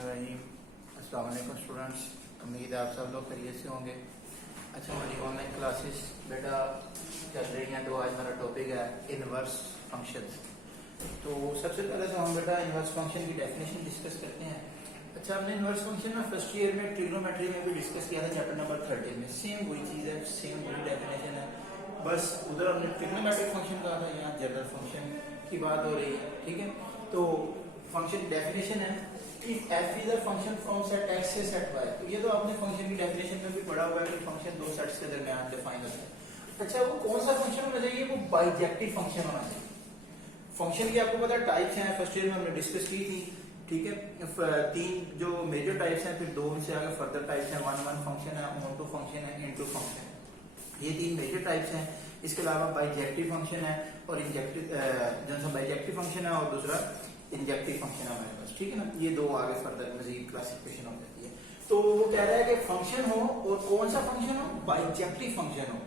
अस्सलाम वालेकुम स्टूडेंट्स, उम्मीद है आप सब लोग खैरियत से होंगे। अच्छा, हमारी ऑनलाइन क्लासेस बेटा चल रही हैं, तो आज हमारा टॉपिक है इनवर्स फंक्शंस। तो सबसे पहले तो हम बेटा इनवर्स फंक्शन की डेफिनेशन डिस्कस करते हैं। अच्छा, हमने इनवर्स फंक्शन ना फर्स्ट ईयर में ट्रिग्नोमेट्री में भी डिस्कस किया था, चैप्टर नंबर 13 में। सेम वही चीज़ है, सेम वही डेफिनेशन है, बस उधर हमने ट्रिग्नोमेट्रिक फंक्शन कहा था, यहाँ जनरल फंक्शन की बात हो रही है। ठीक है, तो फंक्शन डेफिनेशन है if f is a function from set x से set y। तो ये तो आपने फंक्शन की डेफिनेशन में भी पढ़ा हुआ है कि फंक्शन दो सेट्स के दरमियान डिफाइन होता है। अच्छा, वो कौन सा फंक्शन होना चाहिए? वो बाइजेक्टिव फंक्शन होना चाहिए। फंक्शन की आपको पता है टाइप्स हैं, फर्स्ट ईयर में हमने डिस्कस की थी। ठीक है, तीन जो मेजर टाइप्स हैं, फिर दो से आगे फर्दर टाइप्स हैं। वन वन फंक्शन है, ऑन टू फंक्शन है, इनटू फंक्शन है। ये तीन मेजर टाइप्स हैं। इसके अलावा बाइजेक्टिव फंक्शन है और इंजेक्टिव बाइजेक्टिव फंक्शन है और दूसरा इंजेक्टिव फंक्शन है हमारे पास। ठीक है ना, ये दो आगे फर्दर मजीद क्लासिफिकेशन हो जाती है। तो वो कह रहा है कि फंक्शन हो और कौन सा फंक्शन हो? बाइजेक्टिव फंक्शन हो,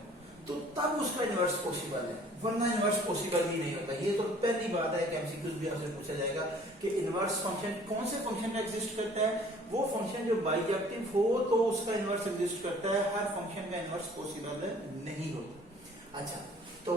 तो तब उसका इनवर्स पॉसिबल है, वरना इनवर्स पॉसिबल ही नहीं होता। ये तो पहली बात है कि एमसीक्यूज भी आपसे पूछा जाएगा कि इनवर्स फंक्शन कौन से फंक्शन में एग्जिस्ट करता है। वो फंक्शन जो बाइजेक्टिव हो तो उसका इनवर्स एग्जिस्ट करता है, हर फंक्शन का इनवर्स पॉसिबल नहीं होता। अच्छा, तो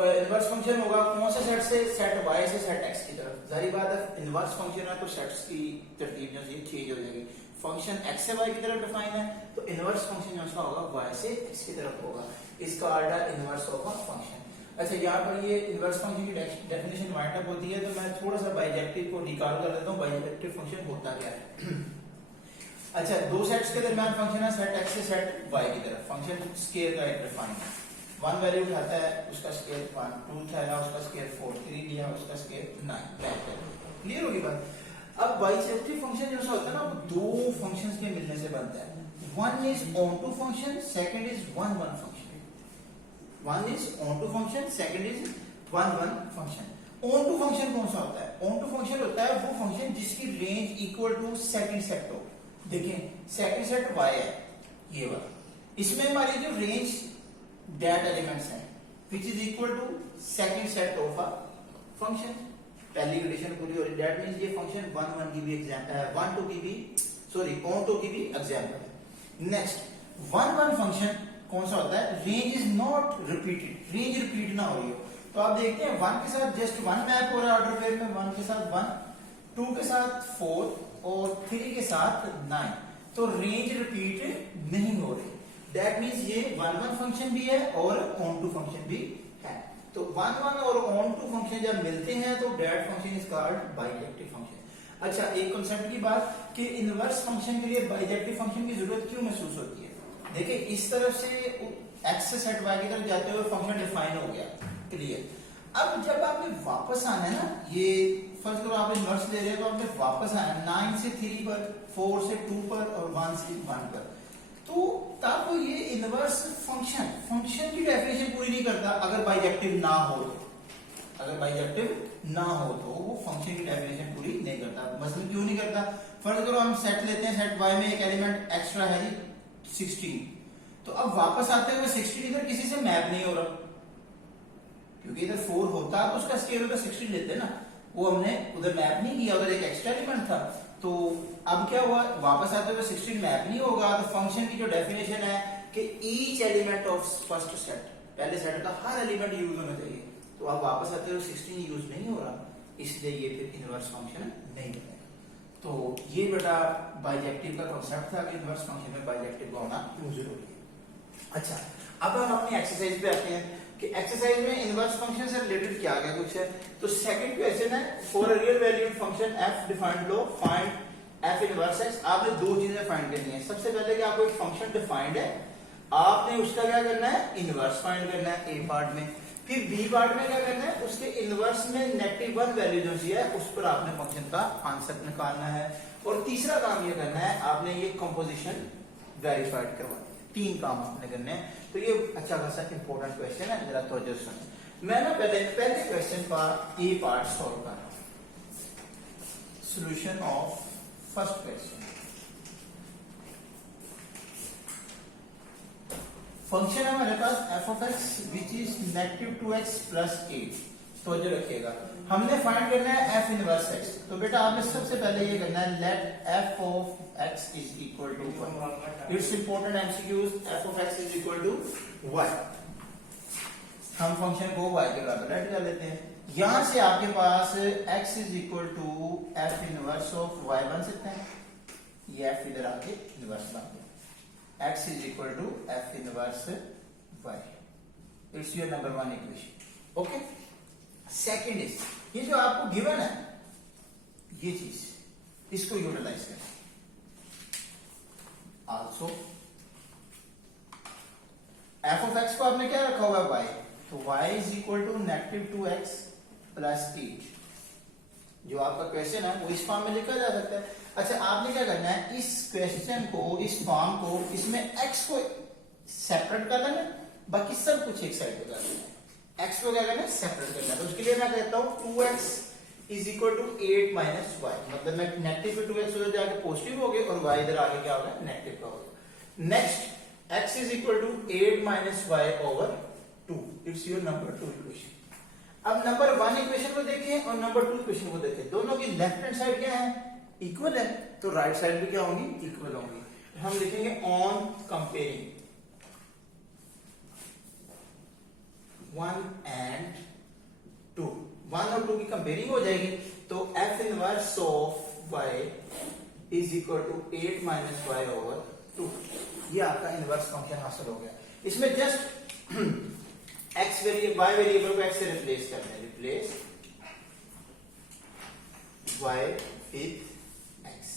इनवर्स फंक्शन होगा कौन से सेट से? सेट y से सेट x की तरफ। जाहिर बात है, इनवर्स फंक्शन है तो सेट्स की तरतीब जो है चेंज हो जाएगी। फंक्शन x से y की तरफ डिफाइन है, तो इनवर्स फंक्शन जो होगा y से x की तरफ होगा। इसका order inverse of a function. अच्छा, यहाँ पर ये इनवर्स फंक्शन की डेफिनेशन वाइंड अप होती है, तो मैं थोड़ा सा बाइजेक्टिव को रिकॉल कर देता हूँ। बाइजेक्टिव फंक्शन होता क्या है? अच्छा, दो सेट्स के दरमियान फंक्शन है, सेट x से सेट y की तरफ। फंक्शन स्केयर का एक डिफाइन है। वन वैल्यू उठाता है, उसका स्केयर 1, 2 उठाया उसका स्केयर 4, 3 लिया उसका स्केयर 9। क्लियर होगी बात? अब बाइजेक्टिव फंक्शन जो होता है ना, वो दो फंक्शंस के मिलने से बनता है। One is onto function, second is one one function. One is onto function, second is one one function. Onto function कौन सा होता है? ऑन टू फंक्शन होता है वो फंक्शन जिसकी range equal to second set हो। देखें, सेकंड सेट y है, ये वाला, इसमें हमारी जो रेंज that elements है which is equal to second set of a function। पहली कंडीशन पूरी हो रही, that means ये फंक्शन 1 1 की भी एग्जांपल, 1 2 की भी, सॉरी on 2 की भी एग्जांपल है। नेक्स्ट, 1 1 फंक्शन कौन सा होता है? Range is not repeated, range repeat ना हो रही हो। तो आप देखते हैं 1 के साथ जस्ट 1 मैप हो रहा है ऑर्डर पेयर में, 1 के साथ 1, 2 के साथ 4 और 3 के साथ 9, तो रेंज रिपीट नहीं हो रही। That means ये वन वन फंक्शन भी है और ऑन टू फंक्शन भी है। तो वन वन और ऑन टू फंक्शन जब मिलते हैं तो that function is called bijective function. अच्छा, एक कांसेप्ट की बात कि इनवर्स फंक्शन के लिए बाइजेक्टिव फंक्शन की जरूरत क्यों महसूस होती है? देखिए, इस तरफ से x से सेट y की तरफ जाते हुए फंक्शन डिफाइन हो गया, क्लियर। अब जब आपने वापस आना है ना, ये फर्स्ट करो आप इनवर्स ले रहे हो, तो आपने वापस आना है 9 से 3 पर, 4 से 2 पर और 1 से 1 पर, तो तब ये इनवर्स फंक्शन की डेफिनेशन पूरी नहीं करता अगर बाइजेक्टिव ना हो तो। अगर बाइजेक्टिव ना हो तो वो फंक्शन की डेफिनेशन पूरी नहीं करता। मतलब क्यों नहीं करता? फर्ज करो हम सेट लेते हैं, सेट y में एक एलिमेंट एक्स्ट्रा है जी 16, तो अब वापस आते हुए 16 इधर किसी से मैप नहीं हो रहा, क्योंकि इधर 4 होता तो उसका स्केयर होता 16 लेते ना, वो हमने उधर मैप नहीं किया, उधर एक एक्स्ट्रा एलिमेंट था। तो अब क्या हुआ? वापस आते हुए 16 मैप नहीं होगा, तो फंक्शन की जो डेफिनेशन है कि each element of first set, पहले सेट का हर एलिमेंट यूज होना चाहिए, तो अब वापस आते हुए 16 यूज नहीं हो रहा, इसलिए ये फिर इनवर्स फंक्शन नहीं बनेगा। तो ये बेटा बाइजेक्टिव का कांसेप्ट था कि इनवर्स फंक्शन में बाइजेक्टिव का होना क्यों जरूरी है। अच्छा, अब हम अपनी एक्सरसाइज पे आते हैं कि एक्सरसाइज में इनवर्स फंक्शन से रिलेटेड क्या क्या कुछ है। तो सेकंड क्वेश्चन है, for a real valued function f defined low, find f inverse x। आपने दो चीजें फाइंड करनी है। सबसे पहले कि आपको एक फंक्शन डिफाइंड है, आपने उसका क्या करना है? इनवर्स फाइंड करना है a पार्ट में। फिर b पार्ट में क्या करना है? उसके इनवर्स में -1 वैल्यू जो है उस पर आपने फंक्शन का आंसर निकालना है। और तीसरा काम ये करना है, आपने ये कंपोजिशन वेरीफाइड करवानी है। 3 काम आपने करने हैं। तो ये अच्छा खासा इंपॉर्टेंट क्वेश्चन है, जरा तवज्जो से सुनिए। मैं ना पहले क्वेश्चन का ए पार्ट सॉल्व कर रहा हूं। Solution of first question. Function है हमारे पास f of x which is -2x plus 8। तो जो रखिएगा हमने फाइंड करना है एफ इनवर्स एक्स। तो बेटा आपने सबसे पहले ये करना है let f of x is equal to 1। It's important MCQs. F of x is equal to y। हम फंक्शन को y के बराबर लेट कर लेते हैं। यहां से आपके पास x is equal to f inverse of y बन सकता है। ये एफ इधर आके इनवर्स बन गया। x is equal to f inverse y। It's your number 1 equation. Okay. Second is ये जो आपको गिवन है ये चीज इसको यूटिलाइज करें। आल्सो एफ ऑफ एक्स को आपने क्या रखा हुआ है y, तो y is equal to -2x plus 8। जो आपका क्वेश्चन है वो इस फॉर्म में लिखा जा सकता है। अच्छा आपने क्या करना है इस क्वेश्चन को इस फॉर्म को इसमें x को सेपरेट कर लेना, बाकी सब कुछ एक साइड पे कर लेना है। x को क्या करना है सेपरेट करना है। तो उसके लिए मैं कहता हूं 2x is equal to 8 minus y। मतलब मैं नेगेटिव पे 2x उधर जाके पॉजिटिव हो गए और y इधर आगे क्या होगा नेगेटिव का होगा। Next x is equal to 8 minus y over 2। It's your number 2 equation. अब नंबर 1 इक्वेशन को देखें और नंबर 2 इक्वेशन को देखें। दोनों की लेफ्ट हैंड साइड क्या है इक्वल है, तो राइट साइड भी क्या होंगी इक्वल होंगी। हम लिखेंगे ऑन कंपेयरिंग 1 एंड 2। 1 और 2 की कंपेयरिंग हो जाएगी तो f inverse of y is equal to 8 minus y over 2। ये आपका इनवर्स फंक्शन हासिल हो गया। इसमें just x variable y variable को x से रिप्लेस करना है। Replace y with x।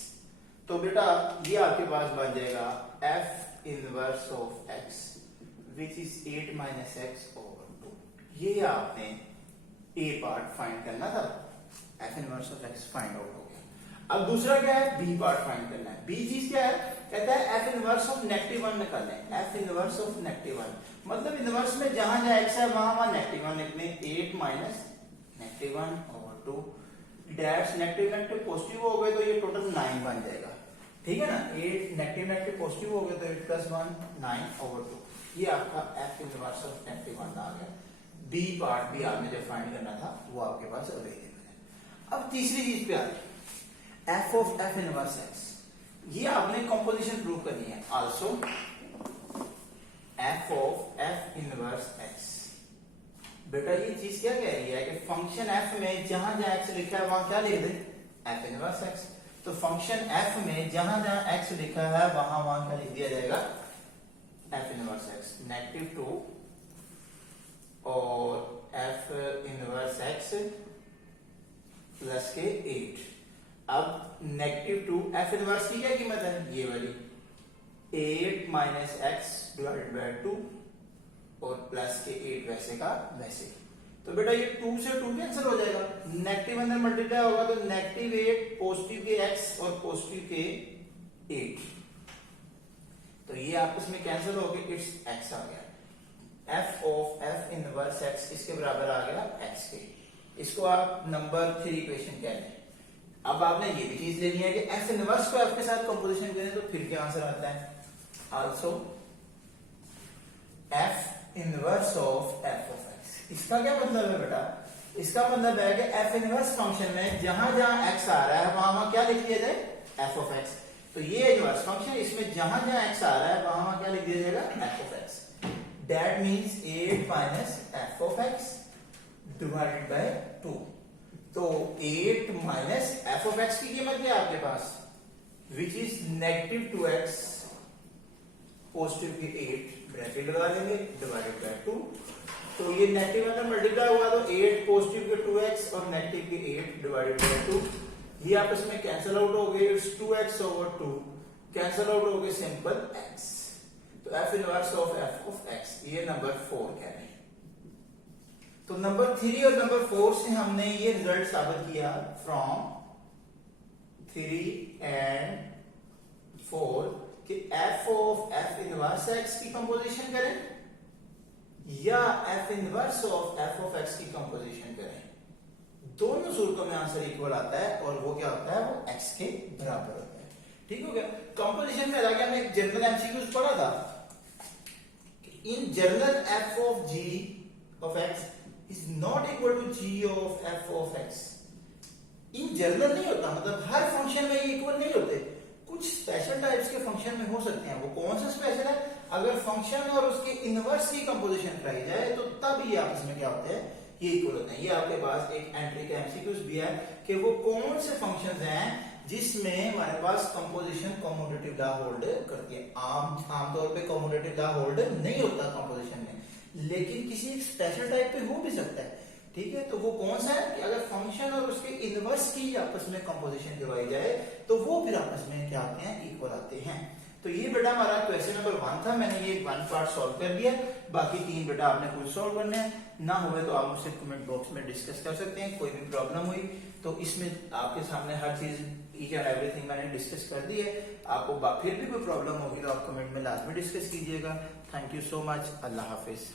तो बेटा ये आपके पास बन जाएगा f inverse of x which is 8 minus x over 2। ये आपने a पार्ट फाइंड करना था। f inverse of x find out हो गया। अब दूसरा क्या है b पार्ट फाइंड करना है। b चीज क्या है कहता है f इनवर्स ऑफ -1 निकालना है। f इनवर्स ऑफ -1 मतलब इनवर्स में जहां जहां x है वहां वहां -1 लिखने। 8 minus -1 over 2 dash negative positive हो गए तो ये टोटल 9 बन जाएगा। ठीक है ना। 8 नेगेटिव पॉजिटिव हो गए तो 8 प्लस 1 9 ओवर 2। ये आपका f इनवर्स ऑफ -1 आ गया। b पार्ट भी आपने जो फाइंड करना था वो आपके पास अवेलेबल है। अब तीसरी चीज पे आते हैं f of f inverse x। ये आपने कंपोजिशन प्रूव करनी है। Also f of f inverse x। बेटा ये चीज क्या कह रही है कि फंक्शन f में जहां जहां x लिखा है वहां क्या लिख दे f इनवर्स x। तो फंक्शन f में जहां जहां x लिखा है वहां वहां क्या लिख दिया जाएगा f इनवर्स x। -2 और f इनवर्स x प्लस के 8। अब -2 f इनवर्स की क्या कीमत है ये वाली 8 माइनस x डिवाइडेड बाय 2 और प्लस के 8 वैसे का वैसे। तो बेटा ये 2 से 2 कैंसिल हो जाएगा। नेगेटिव अंदर मल्टीप्लाई होगा तो -8 पॉजिटिव के x और पॉजिटिव के 8। तो ये आपस में कैंसिल हो गए। इट्स x आ गया। f of f inverse x इसके बराबर आ गया x के। इसको आप नंबर 3 इक्वेशन कह लें। अब आपने ये भी चीज लेनी है कि f इनवर्स को f के साथ कंपोजिशन करें तो फिर क्या आंसर आता है। Also f inverse of f of x। इसका क्या मतलब है बेटा इसका मतलब है कि f इनवर्स फंक्शन में जहां जहां x आ रहा है वहां वहां क्या लिख दिया जाए f ऑफ x। तो ये इनवर्स फंक्शन इसमें जहां जहां x आ रहा है वहां वहां क्या लिख दिया जाएगा f of x। That means 8 minus f of x divided by 2। तो 8 माइनस f ऑफ x की कीमत क्या है आपके पास विच इज -2x पॉजिटिव के 8 ब्रैकेट लगा लेंगे डिवाइडेड बाय 2। तो ये नेगेटिव अंदर मल्टीप्लाई हुआ तो 8 पॉजिटिव के 2x और नेगेटिव के 8 डिवाइडेड बाय 2। ये आपस में कैंसिल आउट हो गए। It's 2x over 2 cancel out हो गए सिंपल x। तो f inverse of f of x ये नंबर 4 कह रहे हैं। तो नंबर 3 और नंबर 4 से हमने ये रिजल्ट साबित किया फ्रॉम 3 एंड 4 कि f of f inverse x की कंपोजिशन करें या f inverse of f of x की कंपोजिशन करें। दोनों सूरतों में आंसर इक्वल आता है और वो क्या होता है वो x के बराबर होता है। ठीक हो गया। कंपोजिशन में हालांकि हमने एक जनरल एमसीक्यूज पढ़ा था। इन जनरल f ऑफ g ऑफ x is not equal to g of f of x. In general नहीं होता, मतलब हर फंक्शन में ये इक्वल नहीं होते, कुछ स्पेशल टाइप्स के फंक्शन में हो सकते हैं। वो कौन सा स्पेशल है? अगर फंक्शन और उसके इनवर्स की कंपोजिशन कराई जाए तो तब ये आपस में क्या होते हैं, ये इक्वल होते हैं। ये आपके पास एक एंट्री का एमसीक्यूज भी है कि वो कौन से फंक्शंस हैं जिसमें हमारे पास कंपोजिशन कम्यूटेटिव लॉ होल्ड करती है। आमतौर पे कम्यूटेटिव लॉ होल्ड नहीं होता कंपोजिशन में, लेकिन किसी एक स्पेशल टाइप पे हो भी सकता है। ठीक है, तो वो कौन सा है कि अगर फंक्शन और उसके इनवर्स की आपस में कंपोजिशन करवाई जाए तो वो फिर आपस में क्या आते हैं, इक्वल आते हैं। तो ये बेटा हमारा क्वेश्चन नंबर 1 था, मैंने ये 1 पार्ट सॉल्व कर दिया, बाकी 3 बेटा आपने खुद सॉल्व करने हैं। ना हुए तो आप मुझसे कमेंट बॉक्स में डिस्कस कर सकते हैं। कोई भी प्रॉब्लम हुई तो इसमें आपके सामने हर चीज ईच एंड एवरीथिंग मैंने डिस्कस कर दी है। आपको फिर भी कोई प्रॉब्लम होगी तो आप कमेंट में लास्ट में डिस्कस कीजिएगा। Thank you so much. Allah Hafiz.